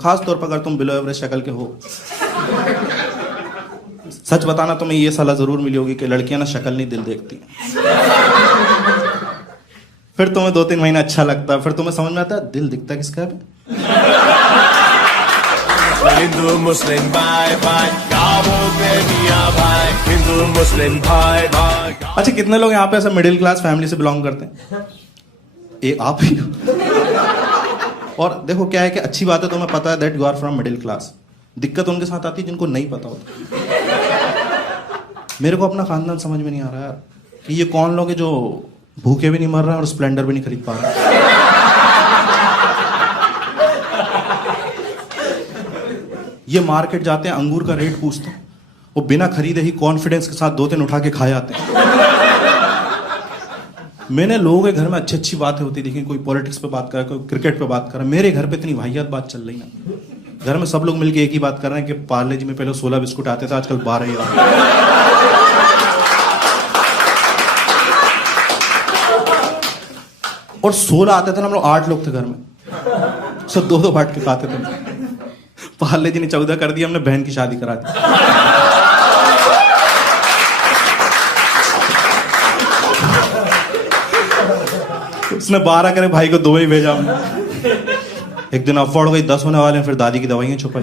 खास तौर पर अगर तुम बिलो एवरेज शक्ल के हो। सच बताना तुम्हें ये सलाह जरूर मिली होगी कि लड़कियां ना शक्ल नहीं दिल देखती। फिर तुम्हें 2-3 महीने अच्छा लगता है, फिर तुम्हें समझ में आता है दिल दिखता किसका है। हिंदू मुस्लिम भाई भाई क्या बोलते मियां भाई, हिंदू मुस्लिम भाई भाई। अच्छा, कितने लोग यहाँ पे ऐसे मिडिल क्लास फैमिली से बिलोंग करते हैं? ये आप ही हो। और देखो क्या है कि अच्छी बात है, तुम्हें पता है that you are from middle class. दिक्कत उनके साथ आती है जिनको नहीं पता होता। मेरे को अपना खानदान समझ में नहीं आ रहा यार कि ये कौन लोग हैं जो भूखे भी नहीं मर रहे हैं और स्प्लेंडर भी नहीं खरीद पा रहे। ये मार्केट जाते हैं, अंगूर का रेट पूछते हैं, वो बिना खरीदे ही कॉन्फिडेंस के साथ 2-3 उठा के खाए आते हैं। मैंने लोगों के घर में अच्छी अच्छी बातें होती देखी, कोई पॉलिटिक्स पे बात कर रहा है, कोई क्रिकेट पे बात कर रहा है। मेरे घर पे इतनी वाहियात बात चल रही ना, घर में सब लोग मिलके एक ही बात कर रहे हैं कि पार्ले जी में पहले 16 बिस्कुट आते थे, आजकल 12 ही आते हैं। और 16 आते थे ना, हम लोग 8 लोग थे घर में, सब 2-2 बांट के खाते थे। पार्ले जी ने 14 कर दिया, हमने बहन की शादी करा दी। उसने 12 करे, भाई को 2 ही भेजा हमने। एक दिन अफोर्ड हो गई, 10 होने वाले हैं, फिर दादी की दवाइयां छुपाई।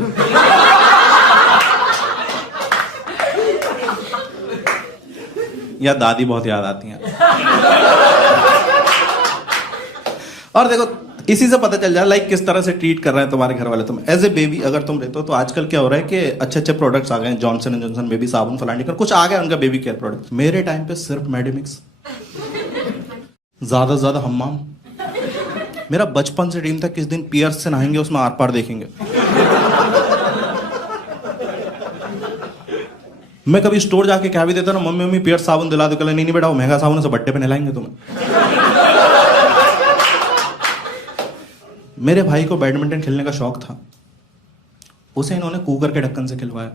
या दादी बहुत याद आती हैं। और देखो इसी से पता चल जाए लाइक किस तरह से ट्रीट कर रहे हैं तुम्हारे घर वाले तुम एज ए बेबी अगर तुम रहते हो। तो आजकल क्या हो रहा है कि अच्छे अच्छे प्रोडक्ट्स आ गए हैं, जॉनसन एंड जॉनसन बेबी साबुन फलाने कर कुछ आ गया उनका बेबी केयर प्रोडक्ट। मेरे टाइम पे सिर्फ मेडिमिक्स, ज्यादा से ज्यादा हम्माम। मेरा बचपन से ड्रीम था किस दिन पियर्स से नहाएंगे, उसमें आर पार देखेंगे। मैं कभी स्टोर जाके क्या भी देता ना, मम्मी मम्मी पियर्स साबुन दिला दो, कहला नहीं बेटा वो महंगा साबुन है, सब बट्टे पे नहलाएंगे तुम्हें। मेरे भाई को बैडमिंटन खेलने का शौक था, उसे इन्होंने कुकर के ढक्कन से खिलवाया।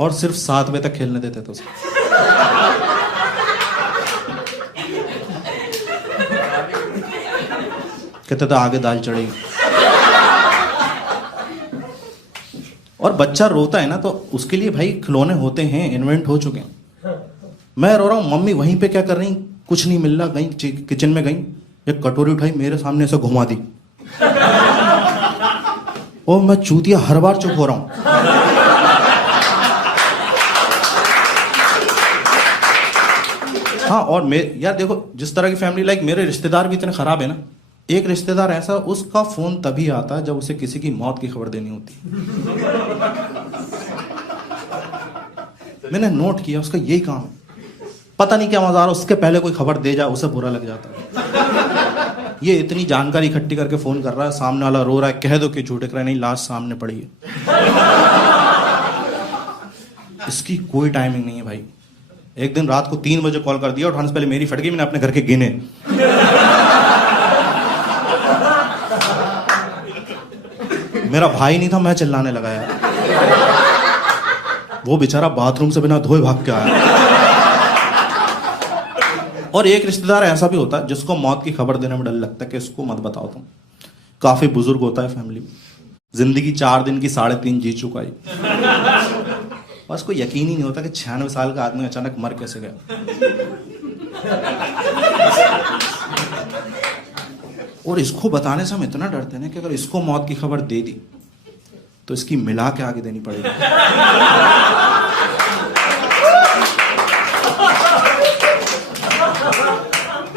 और सिर्फ 7 बजे तक खेलने देते थे उसे। कहते थे आगे दाल चढ़ेगी। और बच्चा रोता है ना तो उसके लिए भाई खिलौने होते हैं, इन्वेंट हो चुके हैं। मैं रो रहा हूं, मम्मी वहीं पे क्या कर रही, कुछ नहीं मिल रहा, गई किचन में गई, एक कटोरी उठाई, मेरे सामने से घुमा दी। और मैं चूतिया हर बार चुप हो रहा हूं। हाँ, और यार देखो जिस तरह की फैमिली, लाइक मेरे रिश्तेदार भी इतने खराब है ना। एक रिश्तेदार ऐसा, उसका फोन तभी आता है जब उसे किसी की मौत की खबर देनी होती। मैंने नोट किया उसका यही काम है। पता नहीं क्या मजा आ रहा, उसके पहले कोई खबर दे जाए उसे बुरा लग जाता। ये इतनी जानकारी इकट्ठी करके फोन कर रहा है, सामने वाला रो रहा है, कह दो कि झूठे कर रहा है, नहीं लाश सामने पड़ी है। इसकी कोई टाइमिंग नहीं है भाई। एक दिन रात को 3 बजे कॉल कर दिया, उठाने से पहले मेरी फट गई, मैंने अपने घर के गिने। मेरा भाई नहीं था, मैं चिल्लाने लगा यार। वो बेचारा बाथरूम से बिना धोए भाग के आया। और एक रिश्तेदार ऐसा भी होता है जिसको मौत की खबर देने में डर लगता है कि इसको मत बताओ तुम। काफी बुजुर्ग होता है फैमिली में, जिंदगी 4 दिन की 3.5 जी चुका है, बस कोई यकीन ही नहीं होता कि 96 साल का आदमी अचानक मर कैसे गया। और इसको बताने से हम इतना डरते हैं कि अगर इसको मौत की खबर दे दी तो इसकी मिला के आगे देनी पड़ेगी।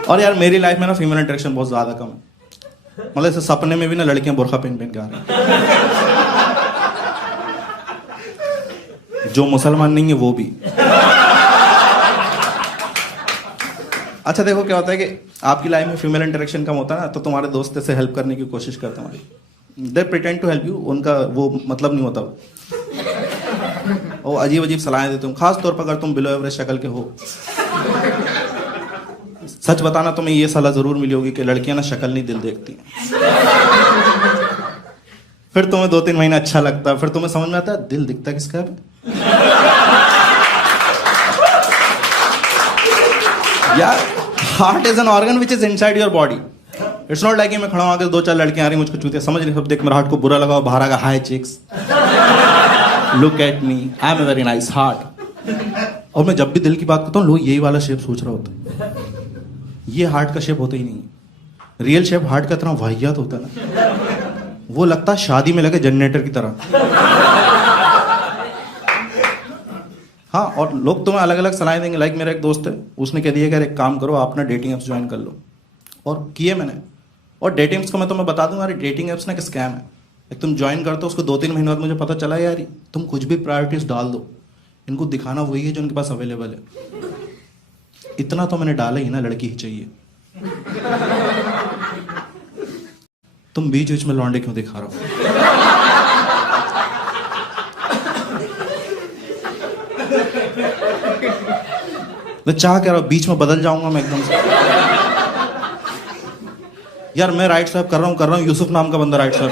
और यार मेरी लाइफ में ना फीमेल इंटरेक्शन बहुत ज्यादा कम है। मतलब ऐसे सपने में भी ना लड़कियां बुर्खा पहन पहन के आ रही हैं, जो मुसलमान नहीं है वो भी। अच्छा देखो क्या होता है कि आपकी लाइफ में फीमेल इंटरेक्शन कम होता है ना, तो तुम्हारे दोस्त से हेल्प करने की कोशिश करते हैं। They pretend to help you, उनका वो मतलब नहीं होता। वो अजीब अजीब सलाहें देते हो, खास तौर पर अगर तुम बिलो एवरेज शक्ल के हो। सच बताना तुम्हें ये सलाह जरूर मिली होगी कि लड़कियां ना शक्ल नहीं दिल देखती। फिर तुम्हें 2-3 महीने अच्छा लगता है, फिर तुम्हें समझ में आता है दिल दिखता किसका है। यार heart is an organ which is inside your body. It's not like मैं खड़ा हूं आगे 2-4 लड़कियां आ रही मुझको चूतिया समझ रही सब देख मेरा हार्ट को बुरा लगा बाहर आगा hi chicks look at me I am a very nice heart. और मैं जब भी दिल की बात करता हूँ लोग यही वाला शेप सोच रहा होता है. ये हार्ट का शेप होता ही नहीं है. रियल शेप हार्ट का इतना वाहियात होता है ना वो लगता है शादी में लगे जनरेटर की तरह. हाँ और लोग तुम्हें अलग अलग सलाह देंगे. लाइक मेरा एक दोस्त है उसने कह दिया कि यार एक काम करो आप ना डेटिंग एप्स ज्वाइन कर लो. और किए मैंने. और डेटिंग एप्स को मैं तुम्हें बता दूंगा डेटिंग एप्स ना एक स्कैम है. एक तुम ज्वाइन करते हो उसको 2-3 महीने बाद मुझे पता चला यार तुम कुछ भी प्रायोरिटीज डाल दो इनको दिखाना वही है जो उनके पास अवेलेबल है. इतना तो मैंने डाला ही ना लड़की ही चाहिए. तुम बीच बीच में लौंडे क्यों दिखा रहे हो. मैं चाह कह रहा हूं बीच में बदल जाऊंगा मैं एकदम से. यार मैं राइट स्वाइप कर रहा हूं यूसुफ नाम का बंदा राइट स्वाइप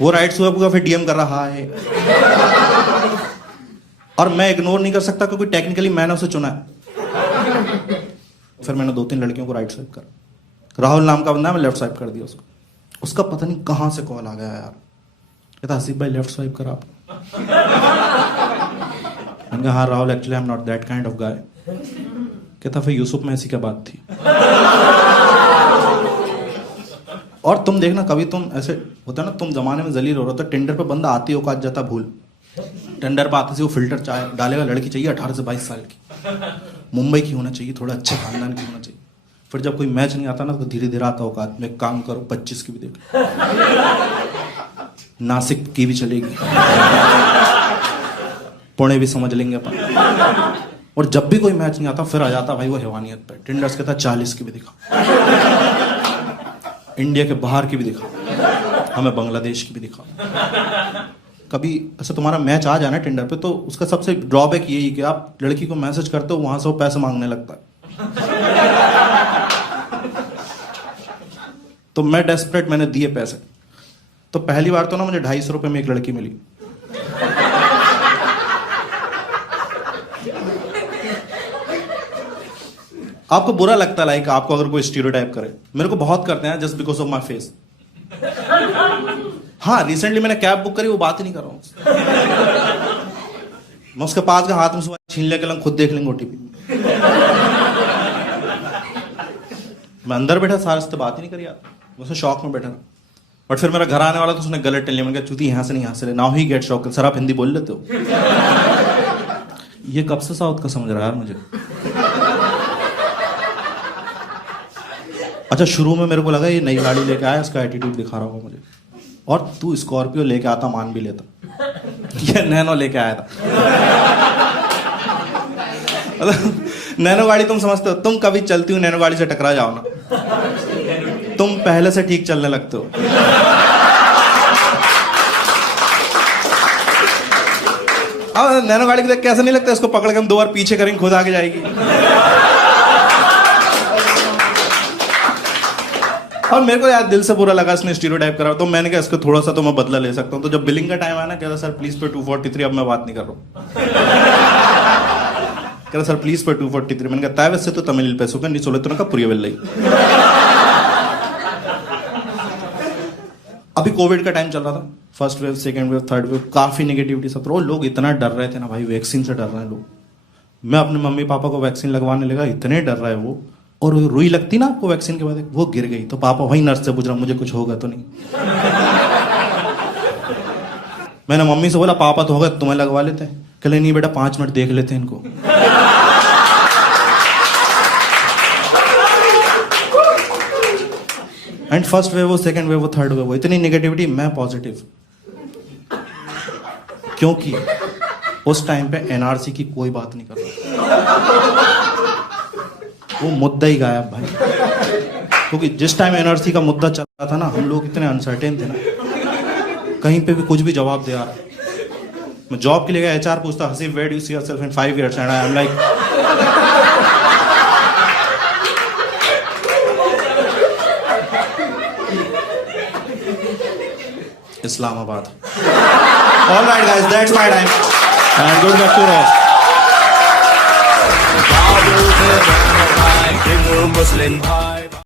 वो राइट स्वाइप का फिर डीएम कर रहा है. और मैं इग्नोर नहीं कर सकता क्योंकि टेक्निकली मैंने उसे चुना है. फिर मैंने 2-3 लड़कियों को राइट स्वाइप करा. राहुल नाम का बंदा है मैं लेफ्ट स्वाइप कर दिया उसको. उसका पता नहीं कहां से कॉल आ गया यार कहता हसीब भाई लेफ्ट स्वाइप करा आप. मैंने कहा हाँ Rahul actually I am not that kind of guy. कहता फिर यूसुफ में ऐसी क्या बात थी. और तुम देखना कभी तुम ऐसे होता है ना तुम जमाने में जलील हो रहा था टेंडर पे बंदा आती औकात जाता भूल. टेंडर पे आते से वो फिल्टर चाहे डालेगा लड़की चाहिए 18 से 22 साल की मुंबई की होना चाहिए थोड़ा अच्छे खानदान की होना चाहिए. फिर जब कोई मैच नहीं आता ना तो धीरे धीरे आता औकात में काम करो 25 की भी देख नासिक की भी चलेगी पुणे भी समझ लेंगे अपन. और जब भी कोई मैच नहीं आता फिर आ जाता भाई वो हैवानियत पे. टेंडर्स कहता 40 की भी दिखा इंडिया के बाहर की भी दिखा हमें बांग्लादेश की भी दिखा. कभी ऐसा तुम्हारा मैच आ जाना टेंडर पे तो उसका सबसे ड्रॉबैक यही कि आप लड़की को मैसेज करते हो वहां से वो पैसे मांगने लगता है. तो मैं डेस्परेट मैंने दिए पैसे. तो पहली बार तो ना मुझे 250 रुपए में एक लड़की मिली. आपको बुरा लगता है लाइक आपको अगर कोई स्टीरियोटाइप करे. मेरे को बहुत करते हैं just because of my face. हाँ रिसेंटली मैंने कैब बुक करी वो बात ही नहीं कर रहा हूं. मैं उसके पास का हाथ में छीन लेके खुद देख लेंगे ओटीपी. मैं अंदर बैठा सारे से बात ही नहीं करी. मैं उसने शौक में बैठा था. बट फिर मेरा घर आने वाला तो उसने गलत टेल लिया. मैंने कहा चूती यहाँ से नहीं यहाँ से नाउ ही गेट शौक. सर आप हिंदी बोल लेते हो. ये कब से साउथ का समझ रहा है यार मुझे. अच्छा शुरू में मेरे को लगा ये नई गाड़ी लेके आया इसका एटीट्यूड दिखा रहा होगा मुझे. और तू स्कॉर्पियो लेके आता मान भी लेता. ये नैनो लेके आया था. नैनो गाड़ी तुम समझते हो तुम कभी चलती हो नैनो गाड़ी से टकरा जाओ ना तुम पहले से ठीक चलने लगते हो. अब नैनो गाड़ी देख कैसा नहीं लगता इसको पकड़ के हम 2 बार पीछे करेंगे खुद आगे जाएगी. और मेरे को यार दिल से बुरा लगा इसने स्टीरियोटाइप करा. तो मैंने कहा इसको थोड़ा सा तो मैं बदला ले सकता हूँ. तो जब बिलिंग का टाइम आया ना कहता सर प्लीज पे 243 अब मैं बात नहीं कर रहा हूँ. कहता सर प्लीज पे 243. मैंने कहा वैसे तो तमिल पैसों का नहीं सोले तो ना पुरी वेल. अभी कोविड का टाइम चल रहा था. First wave second wave third wave काफी नेगेटिविटी सब. लोग इतना डर रहे थे ना भाई वैक्सीन से डर रहे हैं लोग. मैं अपने मम्मी पापा को वैक्सीन लगवाने लगा इतने डर रहा है वो. और रुई लगती ना आपको वैक्सीन के बाद वो गिर गई तो पापा वही नर्स से पूछ रहा मुझे कुछ होगा तो नहीं. मैंने मम्मी से बोला पापा तो होगा तुम्हें लगवा लेते. कहले नहीं बेटा 5 मिनट देख लेते हैं इनको. एंड फर्स्ट वेव वो सेकंड वेव वो थर्ड वेव वो इतनी नेगेटिविटी. मैं पॉजिटिव क्योंकि उस टाइम पे एनआरसी की कोई बात नहीं कर रहा. वो मुद्दा ही गायब भाई. क्योंकि जिस टाइम एनआरसी का मुद्दा चल रहा था ना हम लोग इतने अनसर्टेन थे ना कहीं पे भी कुछ भी जवाब दे आ रहा. मैं जॉब के लिए गया एचआर पूछता Haseeb where do you see yourself in 5 years and I am like Islamabad. Alright guys that's my time and good luck to all. मुस्लिम भाई